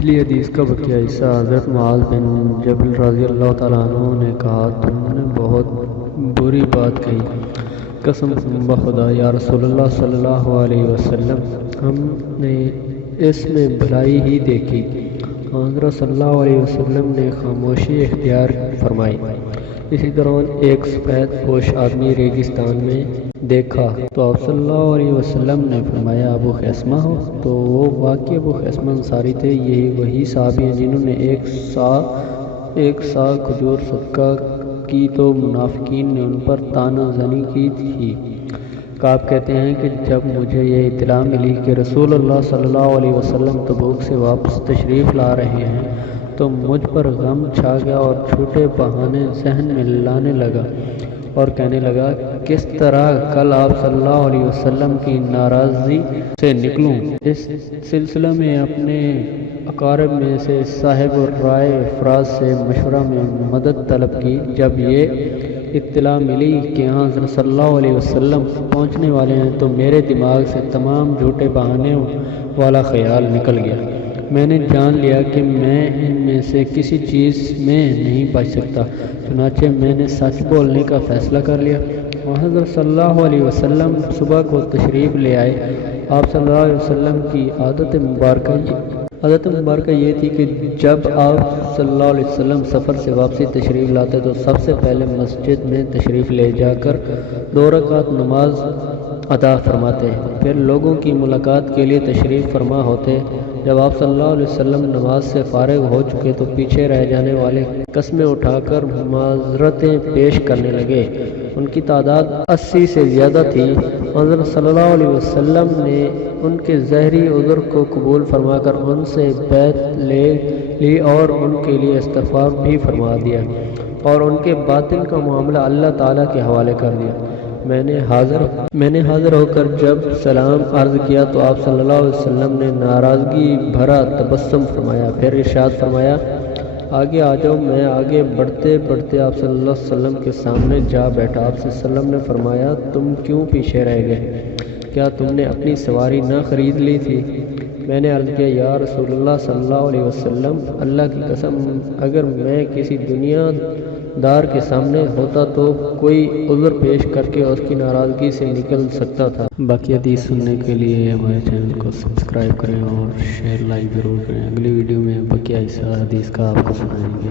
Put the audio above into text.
پچھلی حدیث کا بقیہ حصہ حضرت معاذ بن جبل رضی اللہ تعالیٰ عنہ نے کہا، تم نے بہت بری بات کہی، قسم بخدا یا رسول اللہ صلی اللہ علیہ وسلم، ہم نے اس میں بھلائی ہی دیکھی۔ حضرت صلی اللہ علیہ وسلم نے خاموشی اختیار فرمائی۔ اسی دوران ایک سفید پوش آدمی ریگستان میں دیکھا تو آپ صلی اللہ علیہ وسلم نے فرمایا، ابو خیثمہ ہو؟ تو وہ واقعی ابو خیثمہ انصاری تھے۔ یہی وہی صحابی ہیں جنہوں نے ایک سا کھجور صدقہ کی تو منافقین نے ان پر طعنہ زنی کی تھی۔ کعب کہتے ہیں کہ جب مجھے یہ اطلاع ملی کہ رسول اللہ صلی اللہ علیہ وسلم تبوک سے واپس تشریف لا رہے ہیں تو مجھ پر غم چھا گیا اور جھوٹے بہانے ذہن میں لانے لگا اور کہنے لگا، کس طرح کل آپ صلی اللہ علیہ وسلم کی ناراضی سے نکلوں۔ اس سلسلہ میں اپنے اقارب میں سے صاحب الرائے افراد سے مشورہ میں مدد طلب کی۔ جب یہ اطلاع ملی کہ حضرت صلی اللہ علیہ وسلم پہنچنے والے ہیں تو میرے دماغ سے تمام جھوٹے بہانے والا خیال نکل گیا۔ میں نے جان لیا کہ میں ان میں سے کسی چیز میں نہیں بچ سکتا، چنانچہ میں نے سچ بولنے کا فیصلہ کر لیا۔ حضرت صلی اللہ علیہ وسلم صبح کو تشریف لے آئے۔ آپ صلی اللہ علیہ وسلم کی عادت مبارکہ یہ تھی کہ جب آپ صلی اللہ علیہ وسلم سفر سے واپسی تشریف لاتے تو سب سے پہلے مسجد میں تشریف لے جا کر 2 رکعت نماز ادا فرماتے، پھر لوگوں کی ملاقات کے لیے تشریف فرما ہوتے۔ جب آپ صلی اللہ علیہ وسلم نماز سے فارغ ہو چکے تو پیچھے رہ جانے والے قسمیں اٹھا کر معذرتیں پیش کرنے لگے۔ ان کی تعداد 80 سے زیادہ تھی۔ حضرت صلی اللہ علیہ وسلم نے ان کے ظاہری عذر کو قبول فرما کر ان سے بیعت لے لی اور ان کے لیے استغفار بھی فرما دیا اور ان کے باطن کا معاملہ اللہ تعالیٰ کے حوالے کر دیا۔ میں نے حاضر ہو کر جب سلام عرض کیا تو آپ صلی اللہ علیہ وسلم نے ناراضگی بھرا تبسم فرمایا، پھر ارشاد فرمایا، آگے آ جاؤ۔ میں آگے بڑھتے بڑھتے آپ صلی اللہ علیہ وسلم کے سامنے جا بیٹھا۔ آپ صلی اللہ علیہ وسلم نے فرمایا، تم کیوں پیچھے رہ گئے؟ کیا تم نے اپنی سواری نہ خرید لی تھی؟ میں نے عرض کیا، یا رسول اللہ صلی اللہ علیہ وسلم، اللہ کی قسم اگر میں کسی دنیا دار کے سامنے ہوتا تو کوئی عذر پیش کر کے اس کی ناراضگی سے نکل سکتا تھا۔ باقی حدیث سننے کے لیے ہمارے چینل کو سبسکرائب کریں اور شیئر لائک ضرور کریں۔ اگلی ویڈیو میں بقیہ حصہ حدیث کا آپ کو سنائیں گے۔